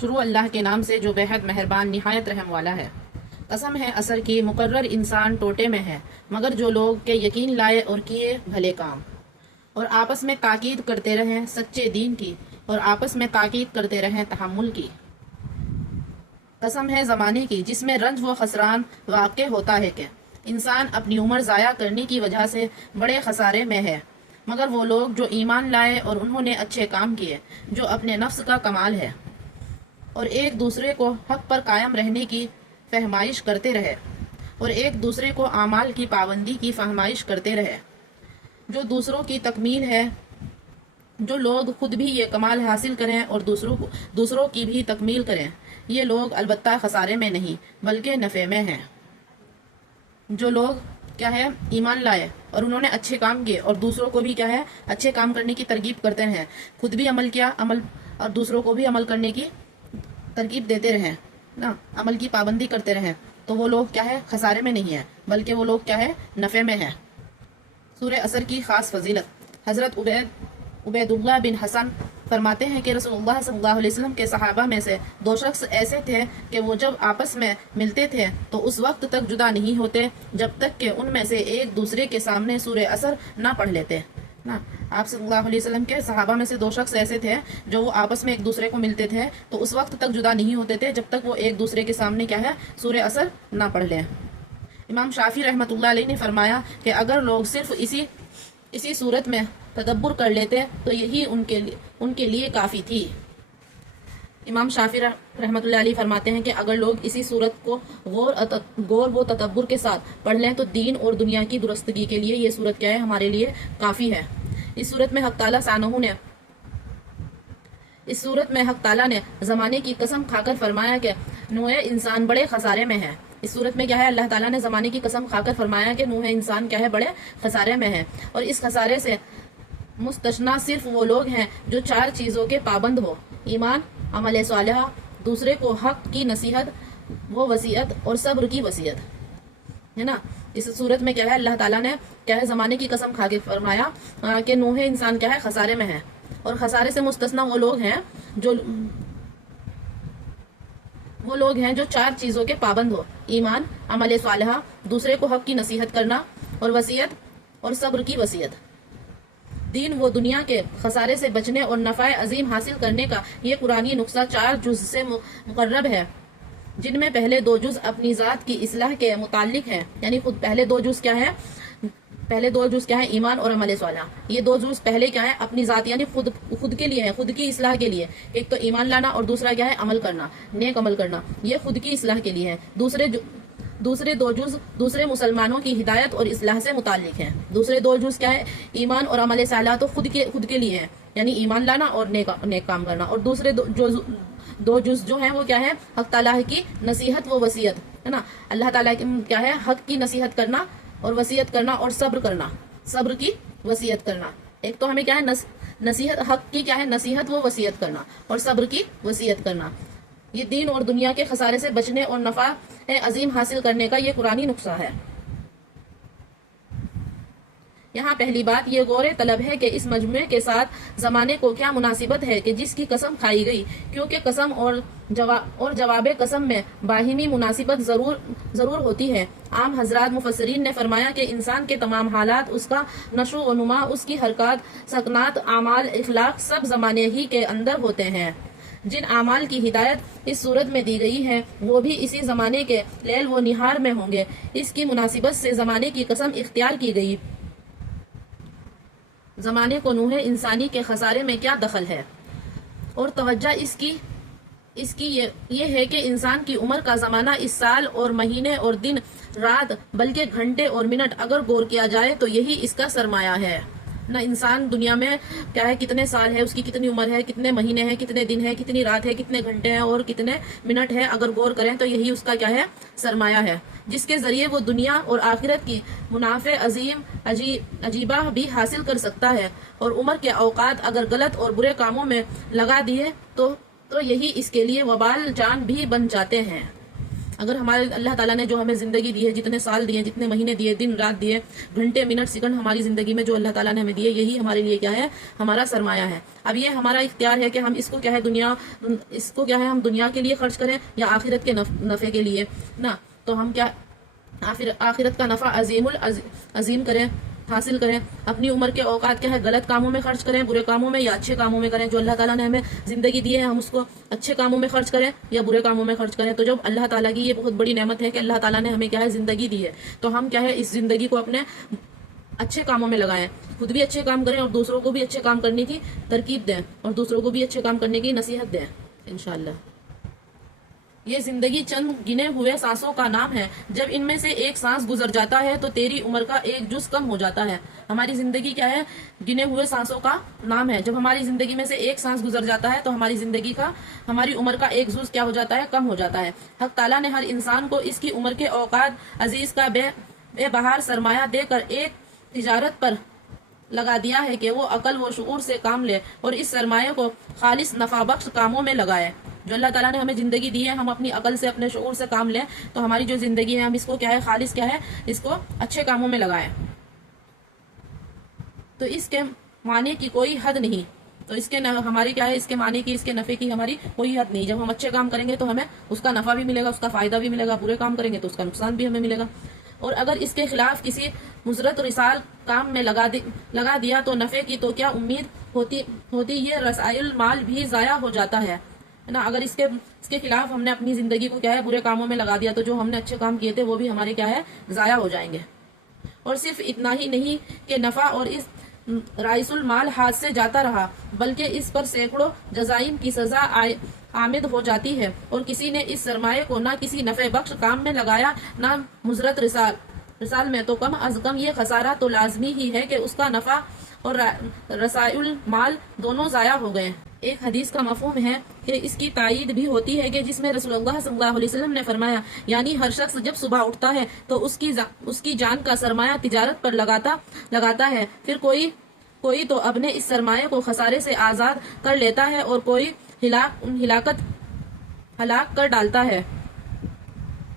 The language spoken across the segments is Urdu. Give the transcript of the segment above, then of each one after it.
شروع اللہ کے نام سے جو بے حد مہربان نہایت رحم والا ہے۔ قسم ہے عصر کی مقرر انسان ٹوٹے میں ہے، مگر جو لوگ کے یقین لائے اور کیے بھلے کام، اور آپس میں تاکید کرتے رہیں سچے دین کی، اور آپس میں تاکید کرتے رہیں تحمل کی۔ قسم ہے زمانے کی جس میں رنج و خسران واقع ہوتا ہے کہ انسان اپنی عمر ضائع کرنے کی وجہ سے بڑے خسارے میں ہے، مگر وہ لوگ جو ایمان لائے اور انہوں نے اچھے کام کیے، جو اپنے نفس کا کمال ہے، اور ایک دوسرے کو حق پر قائم رہنے کی فہمائش کرتے رہے، اور ایک دوسرے کو اعمال کی پابندی کی فہمائش کرتے رہے، جو دوسروں کی تکمیل ہے۔ جو لوگ خود بھی یہ کمال حاصل کریں اور دوسروں کی بھی تکمیل کریں، یہ لوگ البتہ خسارے میں نہیں بلکہ نفع میں ہیں۔ جو لوگ کیا ہے ایمان لائے اور انہوں نے اچھے کام کیے اور دوسروں کو بھی کیا ہے اچھے کام کرنے کی ترغیب کرتے ہیں، خود بھی عمل کیا اور دوسروں کو بھی عمل کرنے کی ترغیب دیتے رہیں نا، عمل کی پابندی کرتے رہیں، تو وہ لوگ کیا ہے خسارے میں نہیں ہیں بلکہ وہ لوگ کیا ہے نفع میں ہیں۔ سورہ عصر کی خاص فضیلت۔ حضرت عبید اللہ بن حسن فرماتے ہیں کہ رسول اللہ صلی اللہ علیہ وسلم کے صحابہ میں سے دو شخص ایسے تھے کہ وہ جب آپس میں ملتے تھے تو اس وقت تک جدا نہیں ہوتے جب تک کہ ان میں سے ایک دوسرے کے سامنے سورہ عصر نہ پڑھ لیتے نا۔ آپ صلی اللہ علیہ وسلم کے صحابہ میں سے دو شخص ایسے تھے جو وہ آپس میں ایک دوسرے کو ملتے تھے تو اس وقت تک جدا نہیں ہوتے تھے جب تک وہ ایک دوسرے کے سامنے کیا ہے سورہ عصر نہ پڑھ لیں۔ امام شافعی رحمۃ اللہ علیہ نے فرمایا کہ اگر لوگ صرف اسی صورت میں تدبر کر لیتے تو یہی ان کے لیے کافی تھی۔ امام شافعی رحمۃ اللہ علیہ فرماتے ہیں کہ اگر لوگ اسی صورت کو غور و تدبر کے ساتھ پڑھ لیں تو دین اور دنیا کی درستگی کے لیے یہ صورت کیا ہے ہمارے لیے کافی ہے۔ اس صورت میں حق تعالیٰ نے زمانے کی قسم کھا کر فرمایا کہ نوع انسان بڑے خسارے میں ہے۔ اس صورت میں کیا ہے اللہ تعالیٰ نے زمانے کی قسم کھا کر فرمایا کہ نوع انسان کیا ہے بڑے خسارے میں ہے، اور اس خسارے سے مستثنا صرف وہ لوگ ہیں جو چار چیزوں کے پابند ہو: ایمان، عمل صالحہ، دوسرے کو حق کی نصیحت و وصیت، اور صبر کی وصیت ہے نا۔ اس صورت میں کیا ہے اللہ تعالیٰ نے کیا ہے زمانے کی قسم کھا کے فرمایا کہ نوح انسان کیا ہے خسارے میں ہے، اور خسارے سے مستثنا وہ لوگ ہیں جو چار چیزوں کے پابند ہو: ایمان، عمل صالحہ، دوسرے کو حق کی نصیحت کرنا، اور وصیت اور صبر کی وصیت۔ دین و دنیا کے خسارے سے بچنے اور نفع عظیم حاصل کرنے کا یہ قرآنی نقصہ 4 جز سے مقرب ہے، جن میں پہلے 2 جز اپنی ذات کی اصلاح کے متعلق ہیں، یعنی پہلے دو جز کیا ہے ایمان اور عمل صالحہ۔ یہ 2 جز پہلے کیا ہے اپنی ذات یعنی خود کے لیے ہے، خود کی اصلاح کے لیے، ایک تو ایمان لانا اور دوسرا کیا ہے عمل کرنا، نیک عمل کرنا، یہ خود کی اصلاح کے لیے ہے۔ دوسرے 2 جز دوسرے مسلمانوں کی ہدایت اور اصلاح سے متعلق ہیں۔ دوسرے 2 جز کیا ہے ایمان اور عمل صالحہ تو خود کے لیے ہیں، یعنی ایمان لانا اور نیک کام کرنا، اور دوسرے 2 جز جو ہیں وہ کیا ہے حق تعالیٰ کی نصیحت و وصیت ہے نا، اللہ تعالیٰ کی کیا ہے حق کی نصیحت کرنا اور وصیت کرنا اور صبر کرنا، صبر کی وصیت کرنا۔ ایک تو ہمیں کیا ہے نصیحت حق کی کیا ہے نصیحت و وصیت کرنا اور صبر کی وصیت کرنا۔ یہ دین اور دنیا کے خسارے سے بچنے اور نفع عظیم حاصل کرنے کا یہ قرآنی نقصہ ہے۔ یہاں پہلی بات یہ غور طلب ہے کہ اس مجموعے کے ساتھ زمانے کو کیا مناسبت ہے کہ جس کی قسم کھائی گئی، کیونکہ قسم اور جواب قسم میں باہمی مناسبت ضرور ہوتی ہے۔ عام حضرات مفسرین نے فرمایا کہ انسان کے تمام حالات، اس کا نشو و نما، اس کی حرکات، سکنات، اعمال، اخلاق سب زمانے ہی کے اندر ہوتے ہیں۔ جن اعمال کی ہدایت اس صورت میں دی گئی ہے وہ بھی اسی زمانے کے لیل و نہار میں ہوں گے۔ اس کی مناسبت سے زمانے کی قسم اختیار کی گئی۔ زمانے کو نوح انسانی کے خسارے میں کیا دخل ہے؟ اور توجہ اس کی یہ ہے کہ انسان کی عمر کا زمانہ اس سال اور مہینے اور دن رات بلکہ گھنٹے اور منٹ اگر غور کیا جائے تو یہی اس کا سرمایہ ہے نہ۔ انسان دنیا میں کیا ہے کتنے سال ہے، اس کی کتنی عمر ہے، کتنے مہینے ہیں، کتنے دن ہے، کتنی رات ہے، کتنے گھنٹے ہیں اور کتنے منٹ ہے، اگر غور کریں تو یہی اس کا کیا ہے سرمایہ ہے، جس کے ذریعے وہ دنیا اور آخرت کی منافع عجیبہ بھی حاصل کر سکتا ہے۔ اور عمر کے اوقات اگر غلط اور برے کاموں میں لگا دیے تو یہی اس کے لیے وبال جان بھی بن جاتے ہیں۔ اگر ہمارے اللہ تعالیٰ نے جو ہمیں زندگی دی ہے، جتنے سال دیے، جتنے مہینے دیے، دن رات دیے، گھنٹے منٹ سیکنڈ ہماری زندگی میں جو اللہ تعالیٰ نے ہمیں دیے، یہی ہمارے لیے کیا ہے؟ ہمارا سرمایہ ہے۔ اب یہ ہمارا اختیار ہے کہ ہم اس کو کیا ہے ہم دنیا کے لیے خرچ کریں یا آخرت کے نفع کے لیے نا۔ تو ہم کیا آخرت کا نفع عظیم کریں، حاصل کریں۔ اپنی عمر کے اوقات کیا ہے؟ غلط کاموں میں خرچ کریں، برے کاموں میں یا اچھے کاموں میں کریں۔ جو اللہ تعالیٰ نے ہمیں زندگی دی ہے، ہم اس کو اچھے کاموں میں خرچ کریں یا برے کاموں میں خرچ کریں۔ تو جب اللہ تعالیٰ کی یہ بہت بڑی نعمت ہے کہ اللہ تعالیٰ نے ہمیں کیا ہے؟ زندگی دی ہے، تو ہم کیا ہے؟ اس زندگی کو اپنے اچھے کاموں میں لگائیں، خود بھی اچھے کام کریں اور دوسروں کو بھی اچھے کام کرنے کی ترکیب دیں اور دوسروں کو بھی اچھے کام کرنے کی نصیحت دیں انشاءاللہ۔ یہ زندگی چند گنے ہوئے سانسوں کا نام ہے، جب ان میں سے ایک سانس گزر جاتا ہے تو تیری عمر کا ایک جز کم ہو جاتا ہے۔ ہماری زندگی کیا ہے؟ گنے ہوئے سانسوں کا نام ہے۔ جب ہماری زندگی میں سے ایک سانس گزر جاتا ہے تو ہماری عمر کا ایک جز کیا ہو جاتا ہے؟ کم ہو جاتا ہے۔ حق تعالیٰ نے ہر انسان کو اس کی عمر کے اوقات عزیز کا بے بہار سرمایہ دے کر ایک تجارت پر لگا دیا ہے کہ وہ عقل و شعور سے کام لے اور اس سرمایہ کو خالص نفع بخش کاموں میں لگائے۔ جو اللہ تعالیٰ نے ہمیں زندگی دی ہے، ہم اپنی عقل سے، اپنے شعور سے کام لیں تو ہماری جو زندگی ہے ہم اس کو کیا ہے؟ خالص کیا ہے؟ اس کو اچھے کاموں میں لگائیں۔ تو اس کے معنی کی کوئی حد نہیں، تو اس کے ہماری کیا ہے؟ اس کے معنی کی، اس کے نفع کی ہماری کوئی حد نہیں۔ جب ہم اچھے کام کریں گے تو ہمیں اس کا نفع بھی ملے گا، اس کا فائدہ بھی ملے گا، برے کام کریں گے تو اس کا نقصان بھی ہمیں ملے گا۔ اور اگر اس کے خلاف کسی مضرت رسال کام میں لگا دیا تو نفع کی تو کیا امید ہوتی؟ یہ رسائل مال بھی ضائع ہو جاتا ہے نا۔ اگر اس کے خلاف ہم نے اپنی زندگی کو کیا ہے؟ برے کاموں میں لگا دیا تو جو ہم نے اچھے کام کیے تھے وہ بھی ہمارے کیا ہے؟ ضائع ہو جائیں گے۔ اور صرف اتنا ہی نہیں کہ نفع اور اس رائس المال ہاتھ سے جاتا رہا، بلکہ اس پر سینکڑوں جزائم کی سزا عامد ہو جاتی ہے۔ اور کسی نے اس سرمایہ کو نہ کسی نفع بخش کام میں لگایا نہ مضرت رسال میں، تو کم از کم یہ خسارہ تو لازمی ہی ہے کہ اس کا نفع اور رسائل مال دونوں ضائع ہو گئے۔ ایک حدیث کا مفہوم ہے کہ اس کی تائید بھی ہوتی ہے کہ جس میں رسول اللہ صلی اللہ علیہ وسلم نے فرمایا، یعنی ہر شخص جب صبح اٹھتا ہے تو اس کی جان کا سرمایہ تجارت پر لگاتا ہے، پھر کوئی تو اپنے اس سرمایہ کو خسارے سے آزاد کر لیتا ہے اور کوئی ہلاک کر ڈالتا ہے۔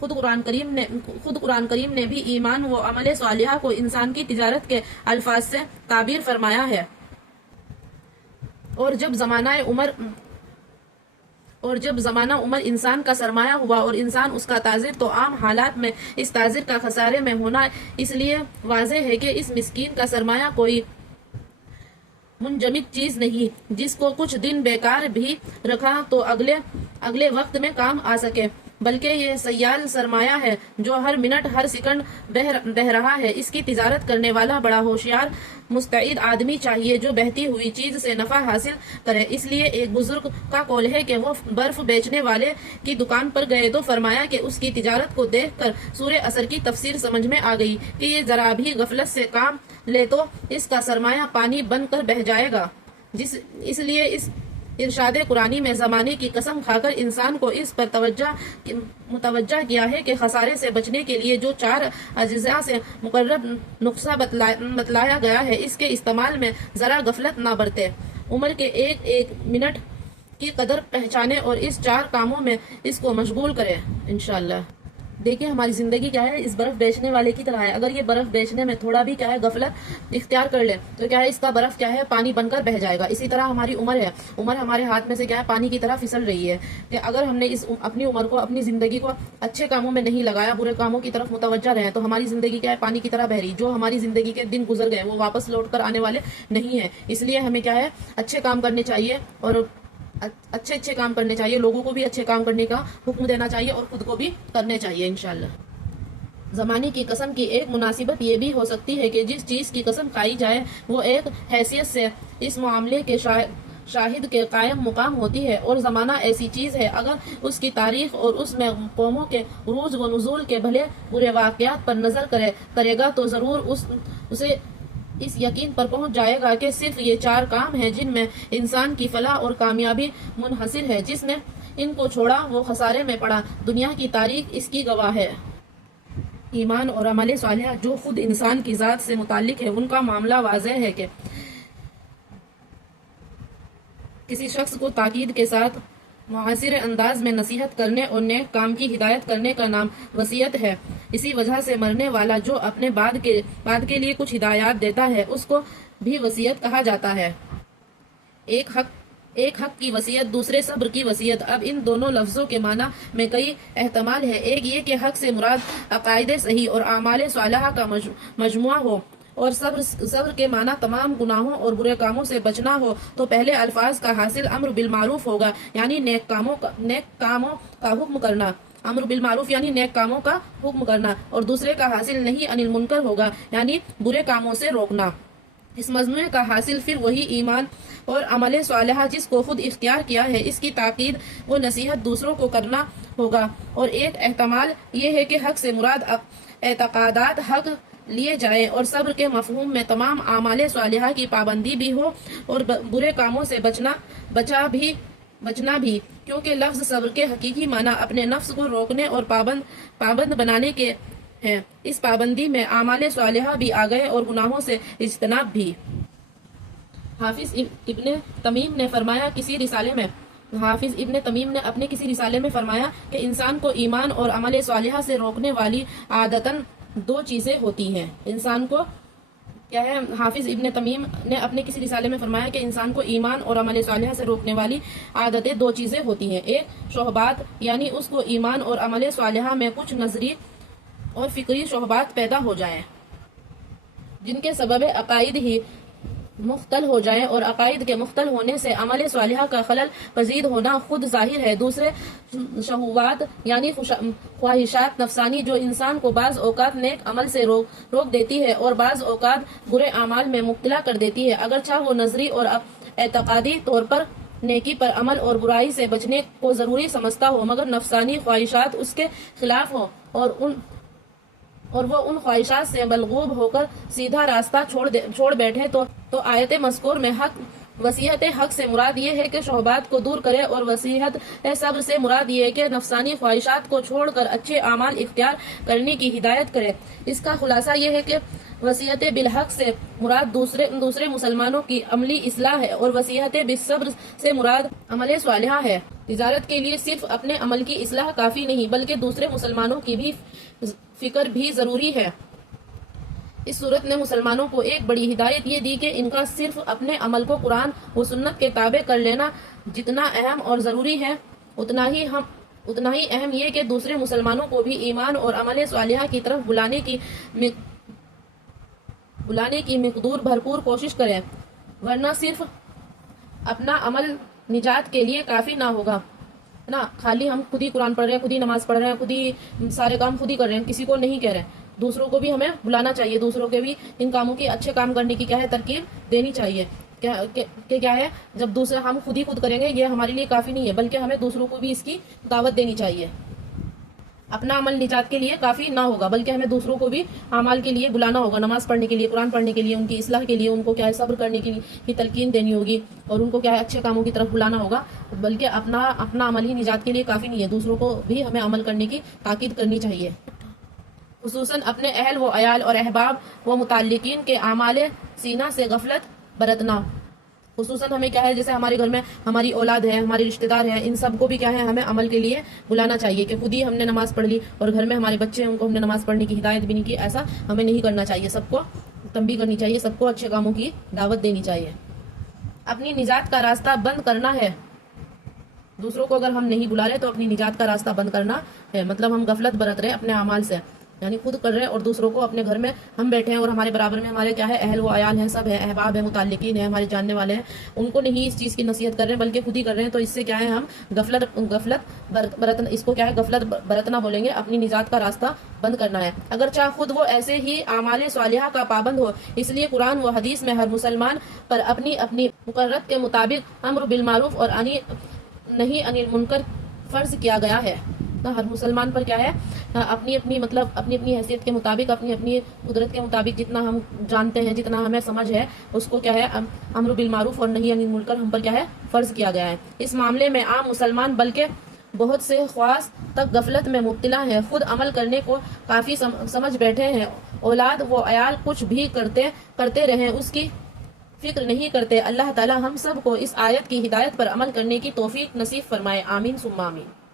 خود قرآن کریم نے بھی ایمان و عمل صالحہ کو انسان کی تجارت کے الفاظ سے تعبیر فرمایا ہے۔ اور جب زمانہ عمر انسان کا سرمایہ ہوا اور انسان اس کا تاجر، تو عام حالات میں اس تاجر کا خسارے میں ہونا اس لیے واضح ہے کہ اس مسکین کا سرمایہ کوئی منجمد چیز نہیں جس کو کچھ دن بیکار بھی رکھا تو اگلے وقت میں کام آ سکے، بلکہ یہ سیال سرمایہ ہے جو ہر منٹ ہر سیکنڈ بہ رہا ہے۔ اس کی تجارت کرنے والا بڑا ہوشیار مستعد آدمی چاہیے جو بہتی ہوئی چیز سے نفع حاصل کرے۔ اس لیے ایک بزرگ کا قول ہے کہ وہ برف بیچنے والے کی دکان پر گئے تو فرمایا کہ اس کی تجارت کو دیکھ کر سورہ عصر کی تفسیر سمجھ میں آ گئی کہ یہ ذرا بھی غفلت سے کام لے تو اس کا سرمایہ پانی بن کر بہہ جائے گا۔ اس لیے اس ارشاد قرآنی میں زمانے کی قسم کھا کر انسان کو اس پر متوجہ کیا ہے کہ خسارے سے بچنے کے لیے جو 4 اجزاء سے مقرر نسخہ بتلایا گیا ہے، اس کے استعمال میں ذرا غفلت نہ برتے، عمر کے ایک منٹ کی قدر پہچانے اور اس 4 کاموں میں اس کو مشغول کرے انشاءاللہ۔ دیکھیں ہماری زندگی کیا ہے؟ اس برف بیچنے والے کی طرح ہے۔ اگر یہ برف بیچنے میں تھوڑا بھی کیا ہے غفلت اختیار کر لے تو کیا ہے؟ اس کا برف کیا ہے؟ پانی بن کر بہہ جائے گا۔ اسی طرح ہماری عمر ہے، عمر ہمارے ہاتھ میں سے کیا ہے؟ پانی کی طرح پھسل رہی ہے کہ اگر ہم نے اپنی عمر کو، اپنی زندگی کو اچھے کاموں میں نہیں لگایا، برے کاموں کی طرف متوجہ رہے تو ہماری زندگی کیا ہے؟ پانی کی طرح بہ رہی۔ جو ہماری زندگی کے دن گزر گئے وہ واپس لوٹ کر آنے والے نہیں ہیں۔ اس لیے ہمیں کیا ہے؟ اچھے کام کرنے چاہیے اور اچھے کام کرنے چاہیے، لوگوں کو بھی اچھے کام کرنے کا حکم دینا چاہیے اور خود کو بھی کرنے چاہیے انشاءاللہ۔ زمانے کی قسم کی ایک مناسبت یہ بھی ہو سکتی ہے کہ جس چیز کی قسم کھائی جائے وہ ایک حیثیت سے اس معاملے کے شاہد کے قائم مقام ہوتی ہے، اور زمانہ ایسی چیز ہے اگر اس کی تاریخ اور اس میں قوموں کے عروج و نزول کے بھلے برے واقعات پر نظر کرے گا تو ضرور اسے اس یقین پر پہنچ جائے گا کہ صرف یہ 4 کام ہیں جن میں انسان کی فلاح اور کامیابی منحصر ہے۔ جس نے ان کو چھوڑا وہ خسارے میں پڑا۔ دنیا کی تاریخ اس کی گواہ ہے۔ ایمان اور عمل صالحہ جو خود انسان کی ذات سے متعلق ہے، ان کا معاملہ واضح ہے کہ کسی شخص کو تاکید کے ساتھ معاصر انداز میں نصیحت کرنے اور نیک کام کی ہدایت کرنے کا نام وصیت ہے۔ اسی وجہ سے مرنے والا جو اپنے بعد کے لیے کچھ ہدایات دیتا ہے اس کو بھی وصیت کہا جاتا ہے۔ ایک حق کی وصیت، دوسرے صبر کی وصیت۔ اب ان دونوں لفظوں کے معنی میں کئی احتمال ہے۔ ایک یہ کہ حق سے مراد عقائد صحیح اور اعمال صالحہ کا مجموعہ ہو، اور صبر کے معنی تمام گناہوں اور برے کاموں سے بچنا ہو تو پہلے الفاظ کا حاصل امر بالمعروف ہوگا، یعنی نیک کاموں کا حکم کرنا۔ امر بالمعروف یعنی نیک کاموں کا حکم کرنا، اور دوسرے کا حاصل نہی عن المنکر ہوگا، یعنی برے کاموں سے روکنا۔ اس مجموعے کا حاصل پھر وہی ایمان اور عمل صالحہ جس کو خود اختیار کیا ہے، اس کی تاکید و نصیحت دوسروں کو کرنا ہوگا۔ اور ایک احتمال یہ ہے کہ حق سے مراد اعتقادات حق لیے جائیں، اور صبر کے مفہوم میں تمام اعمال صالحہ کی پابندی بھی ہو اور برے کاموں سے بچنا بھی، کیونکہ لفظ صبر کے حقیقی معنی اپنے نفس کو روکنے اور پابند بنانے کے ہیں۔ اس پابندی میں اعمال صالحہ بھی آ گئے اور گناہوں سے اجتناب بھی۔ حافظ ابن تمیم نے اپنے کسی رسالے میں فرمایا کہ انسان کو ایمان اور عمل صالحہ سے روکنے والی عادتاً دو چیزیں ہوتی ہیں۔ انسان کو کیا ہے؟ حافظ ابن تمیم نے اپنے کسی رسالے میں فرمایا کہ انسان کو ایمان اور عمل صالحہ سے روکنے والی عادتیں دو چیزیں ہوتی ہیں۔ ایک شعبات، یعنی اس کو ایمان اور عمل صالحہ میں کچھ نظری اور فکری شعبات پیدا ہو جائیں جن کے سبب عقائد ہی مختل ہو جائیں، اور عقائد کے مختل ہونے سے عمل صالحہ کا خلل پذیر ہونا خود ظاہر ہے۔ دوسرے شہوات یعنی خواہشات نفسانی جو انسان کو بعض اوقات نیک عمل سے روک دیتی ہے اور بعض اوقات برے اعمال میں مبتلا کر دیتی ہے، اگرچہ وہ نظری اور اعتقادی طور پر نیکی پر عمل اور برائی سے بچنے کو ضروری سمجھتا ہو، مگر نفسانی خواہشات اس کے خلاف ہوں اور وہ ان خواہشات سے ملغوب ہو کر سیدھا راستہ چھوڑ بیٹھے تو آیت مذکور میں وصیت حق سے مراد یہ ہے کہ شعبات کو دور کرے، اور وصیت صبر سے مراد یہ ہے کہ نفسانی خواہشات کو چھوڑ کر اچھے اعمال اختیار کرنے کی ہدایت کرے۔ اس کا خلاصہ یہ ہے کہ وصیت بالحق سے مراد دوسرے مسلمانوں کی عملی اصلاح ہے، اور وصیت بالصبر سے مراد عمل صالحہ ہے۔ تجارت کے لیے صرف اپنے عمل کی اصلاح کافی نہیں بلکہ دوسرے مسلمانوں کی بھی فکر بھی ضروری ہے۔ اس صورت نے مسلمانوں کو ایک بڑی ہدایت یہ دی کہ ان کا صرف اپنے عمل کو قرآن و سنت کے تابع کر لینا جتنا اہم اور ضروری ہے، اتنا ہی اہم یہ کہ دوسرے مسلمانوں کو بھی ایمان اور عمل صالحہ کی طرف بلانے کی مقدور بھرپور کوشش کریں، ورنہ صرف اپنا عمل نجات کے لیے کافی نہ ہوگا۔ خالی ہم خود ہی قرآن پڑھ رہے ہیں، خود ہی نماز پڑھ رہے ہیں، خود ہی سارے کام خود ہی کر رہے ہیں، کسی کو نہیں کہہ رہے ہیں۔ دوسروں کو بھی ہمیں بلانا چاہیے، دوسروں کے بھی ان کاموں کی اچھے کام کرنے کی کیا ہے ترکیب دینی چاہیے کہ کیا ہے جب دوسرے ہم خود ہی کریں گے یہ ہمارے لیے کافی نہیں ہے، بلکہ ہمیں دوسروں کو بھی اس کی دعوت دینی چاہیے۔ اپنا عمل نجات کے لیے کافی نہ ہوگا بلکہ ہمیں دوسروں کو بھی اعمال کے لیے بلانا ہوگا، نماز پڑھنے کے لیے، قرآن پڑھنے کے لیے، ان کی اصلاح کے لیے، ان کو کیا ہے صبر کرنے کی تلقین دینی ہوگی، اور ان کو کیا ہے اچھے کاموں کی طرف بلانا ہوگا، بلکہ اپنا عمل ہی نجات کے لیے کافی نہیں ہے، دوسروں کو بھی ہمیں عمل کرنے کی تاکید کرنی چاہیے۔ خصوصاً اپنے اہل و عیال اور احباب و متعلقین کے اعمال سینہ سے غفلت برتنا۔ خصوصاً ہمیں کیا ہے جیسے ہمارے گھر میں ہماری اولاد ہے، ہمارے رشتہ دار ہیں، ان سب کو بھی کیا ہے ہمیں عمل کے لیے بلانا چاہیے کہ خود ہی ہم نے نماز پڑھ لی اور گھر میں ہمارے بچے ہیں ان کو ہم نے نماز پڑھنے کی ہدایت بھی نہیں کی، ایسا ہمیں نہیں کرنا چاہیے، سب کو تنبیہ کرنی چاہیے، سب کو اچھے کاموں کی دعوت دینی چاہیے۔ اپنی نجات کا راستہ بند کرنا ہے، دوسروں کو اگر ہم نہیں بلا رہے تو اپنی نجات کا راستہ بند کرنا ہے، مطلب ہم غفلت برت رہے اپنے اعمال سے، یعنی خود کر رہے ہیں اور دوسروں کو اپنے گھر میں ہم بیٹھے ہیں اور ہمارے برابر میں ہمارے کیا ہے اہل و عیال ہیں، سب ہیں، احباب ہیں، متعلقین ہیں، ہمارے جاننے والے ہیں، ان کو نہیں اس چیز کی نصیحت کر رہے ہیں بلکہ خود ہی کر رہے ہیں، تو اس سے کیا ہے ہم غفلت برتنا، اس کو کیا ہے غفلت برتنا بولیں گے، اپنی نجات کا راستہ بند کرنا ہے۔ اگرچہ خود وہ ایسے ہی اعمال صالحہ کا پابند ہو، اس لیے قرآن و حدیث میں ہر مسلمان پر اپنی مقررت کے مطابق امر بالمعروف اور نہی عن المنکر فرض کیا گیا ہے۔ ہر مسلمان پر کیا ہے اپنی اپنی حیثیت کے مطابق، اپنی قدرت کے مطابق جتنا ہم جانتے ہیں، جتنا ہمیں سمجھ ہے، اس کو کیا ہے امر بالمعروف اور نہی عن المنکر ہم پر کیا ہے فرض کیا گیا ہے۔ اس معاملے میں عام مسلمان بلکہ بہت سے خواص تک غفلت میں مبتلا ہے، خود عمل کرنے کو کافی سمجھ بیٹھے ہیں، اولاد و عیال کچھ بھی کرتے رہیں فکر نہیں کرتے۔ اللہ تعالی ہم سب کو اس آیت کی ہدایت پر عمل کرنے کی توفیق نصیب فرمائے، آمین ثم آمین۔